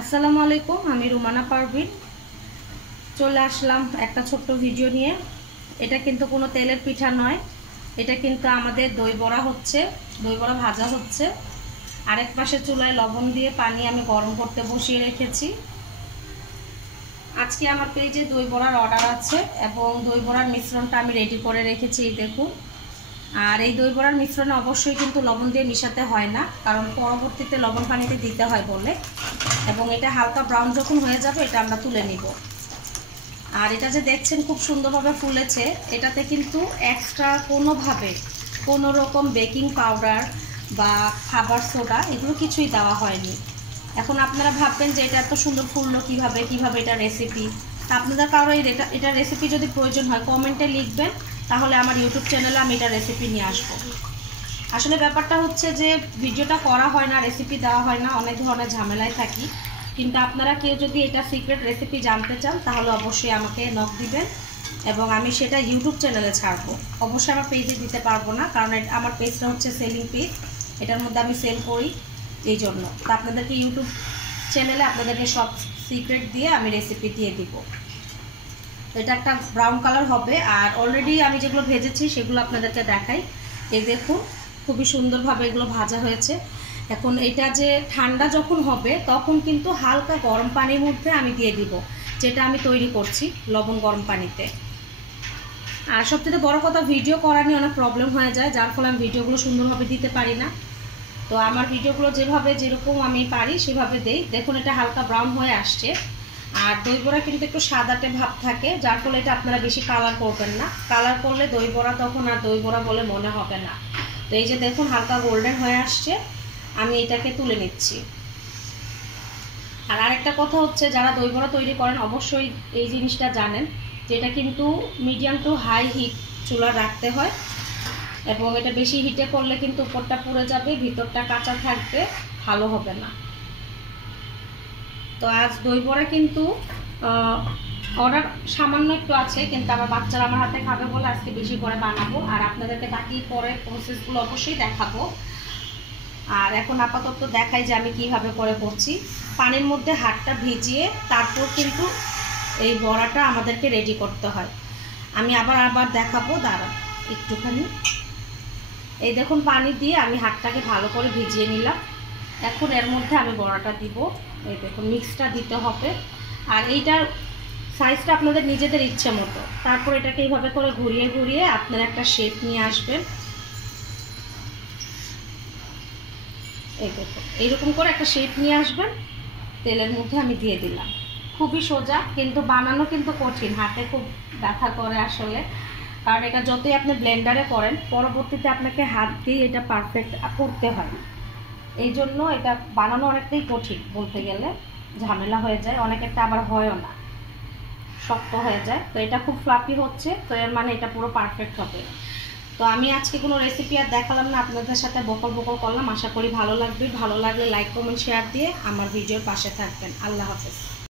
আসসালামু আলাইকুম, আমি রুমানা পারভিন চলে আসলাম একটা ছোট্ট ভিডিও নিয়ে। এটা কিন্তু কোনো তেলের পিঠা নয়, এটা কিন্তু আমাদের দই বড়া হচ্ছে, দই বড়া ভাজা হচ্ছে। আরেক পাশে চুলায় লবণ দিয়ে পানি আমি গরম করতে বসিয়ে রেখেছি। আজকে আমার পেজে দই বড়ার অর্ডার আছে এবং দই বড়ার মিশ্রণটা আমি রেডি করে রেখেছি, এই দেখুন। আর এই দই বড়ার মিশ্রণে অবশ্যই কিন্তু লবণ দিয়ে মিশাতে হয় না, কারণ পরবর্তীতে লবণ পানিতে দিতে হয় বলে। এবং এটা হালকা ব্রাউন যখন হয়ে যাবে এটা আমরা তুলে নিব। আর এটা যে দেখছেন খুব সুন্দরভাবে ফুলেছে, এটাতে কিন্তু এক্সট্রা কোনো রকম বেকিং পাউডার বা খাবার সোডা এগুলো কিছুই দেওয়া হয়নি। এখন আপনারা ভাববেন যে এটা এত সুন্দর ফুললো কিভাবে এটা রেসিপি। তা আপনাদের কারো এটা রেসিপি যদি প্রয়োজন হয় কমেন্টে লিখবেন, তাহলে আমার ইউটিউব চ্যানেলে আমি এটা রেসিপি নিয়ে আসবো। আসলে ব্যাপারটা হচ্ছে যে ভিডিওটা করা হয় না, রেসিপি দেওয়া হয় না, অনেক ধরনের ঝামেলায় থাকি। কিন্তু আপনারা কেউ যদি এটা সিক্রেট রেসিপি জানতে চান তাহলে অবশ্যই আমাকে নক দিবেন এবং আমি সেটা ইউটিউব চ্যানেলে ছাড়বো। অবশ্যই আমার পেজে দিতে পারবো না, কারণ আমার পেজটা হচ্ছে সেলিং পেজ, এটার মধ্যে আমি সেল করি, এই জন্য। তো আপনাদেরকে ইউটিউব চ্যানেলে আপনাদেরকে সব সিক্রেট দিয়ে আমি রেসিপি দিয়ে দিব। তো এটা একটা ব্রাউন কালার হবে। আর অলরেডি আমি যেগুলো ভেজেছি সেগুলো আপনাদেরকে দেখাই। এই দেখুন খুবই সুন্দরভাবে এগুলো ভাজা হয়েছে। এখন এটা যে ঠান্ডা যখন হবে তখন কিন্তু হালকা গরম পানির মধ্যে আমি দিয়ে দিব, যেটা আমি তৈরি করছি লবণ গরম পানিতে। আর সবথেকে বড় কথা, ভিডিও করা নিয়ে অনেক প্রবলেম হয়ে যায়, যার ফলে আমি ভিডিওগুলো সুন্দরভাবে দিতে পারি না। তো আমার ভিডিওগুলো যেরকম আমি পারি সেভাবে দেই। দেখুন এটা হালকা ব্রাউন হয়ে আসছে। আর দই বড়া কিন্তু একটু সাদাটে ভাব থাকে, যার ফলে এটা আপনারা বেশি কালার করবেন না। কালার করলে দই বড়া তখন আর দই বড়া বলে মনে হবে না। তো এই যে দেখুন হালকা গোল্ডেন হয়ে আসছে, আমি এটাকে তুলে নিচ্ছি। আর আরেকটা কথা হচ্ছে, যারা দই বড়া তৈরি করেন অবশ্যই এই জিনিসটা জানেন যে এটা কিন্তু মিডিয়াম টু হাই হিট চুলা রাখতে হয় এবং এটা বেশি হিটে করলে কিন্তু উপরটা পুড়ে যাবে, ভিতরটা কাঁচা থাকবে, ভালো হবে না। তো আজ দই বড়া কিন্তু অর্ডার সামান্য একটু আছে, কিন্তু আমার বাচ্চারা আমার হাতে খাবে বলে আজকে বেশি করে বানাবো। আর আপনাদেরকে বাকি পরে প্রসেসগুলো অবশ্যই দেখাবো। আর এখন আপাতত দেখাই যে আমি কিভাবে করে করছি। পানির মধ্যে হাতটা ভিজিয়ে তারপর কিন্তু এই বড়াটা আমাদেরকে রেডি করতে হয়। আমি আবার দেখাবো, দাঁড়া একটুখানি। এই দেখুন পানি দিয়ে আমি হাতটাকে ভালো করে ভিজিয়ে নিলাম। এখন এর মধ্যে আমি বড়াটা দিব। এই দেখুন মিক্সটা দিতে হবে। আর এইটার সাইজটা আপনাদের নিজেদের ইচ্ছে মতো। তারপর এটাকে এইভাবে করে ঘুরিয়ে আপনারা একটা শেপ নিয়ে আসবেন। এই দেখুন এইরকম করে একটা শেপ নিয়ে আসবেন, তেলের মধ্যে আমি দিয়ে দিলাম। খুবই সোজা, কিন্তু বানানো কিন্তু কঠিন, হাতে খুব ব্যথা করে আসলে। কারণ এটা যতই আপনি ব্লেন্ডারে করেন পরবর্তীতে আপনাকে হাত দিয়ে এটা পারফেক্ট করতে হয়। এই জন্য এটা বানানো অনেকটাই কঠিন, বলতে গেলে ঝামেলা হয়ে যায়, অনেকেরটা আবার হয়ও না, শক্ত হয়ে যায়। তো এটা খুব ফ্লাফি হচ্ছে, তো এর মানে এটা পুরো পারফেক্ট হবে। তো আমি আজকে কোনো রেসিপি আর দেখালাম না, আপনাদের সাথে বকল করলাম। আশা করি ভালো লাগবে। ভালো লাগলে লাইক কমেন্ট শেয়ার দিয়ে আমার ভিডিওর পাশে থাকবেন। আল্লাহ হাফেজ।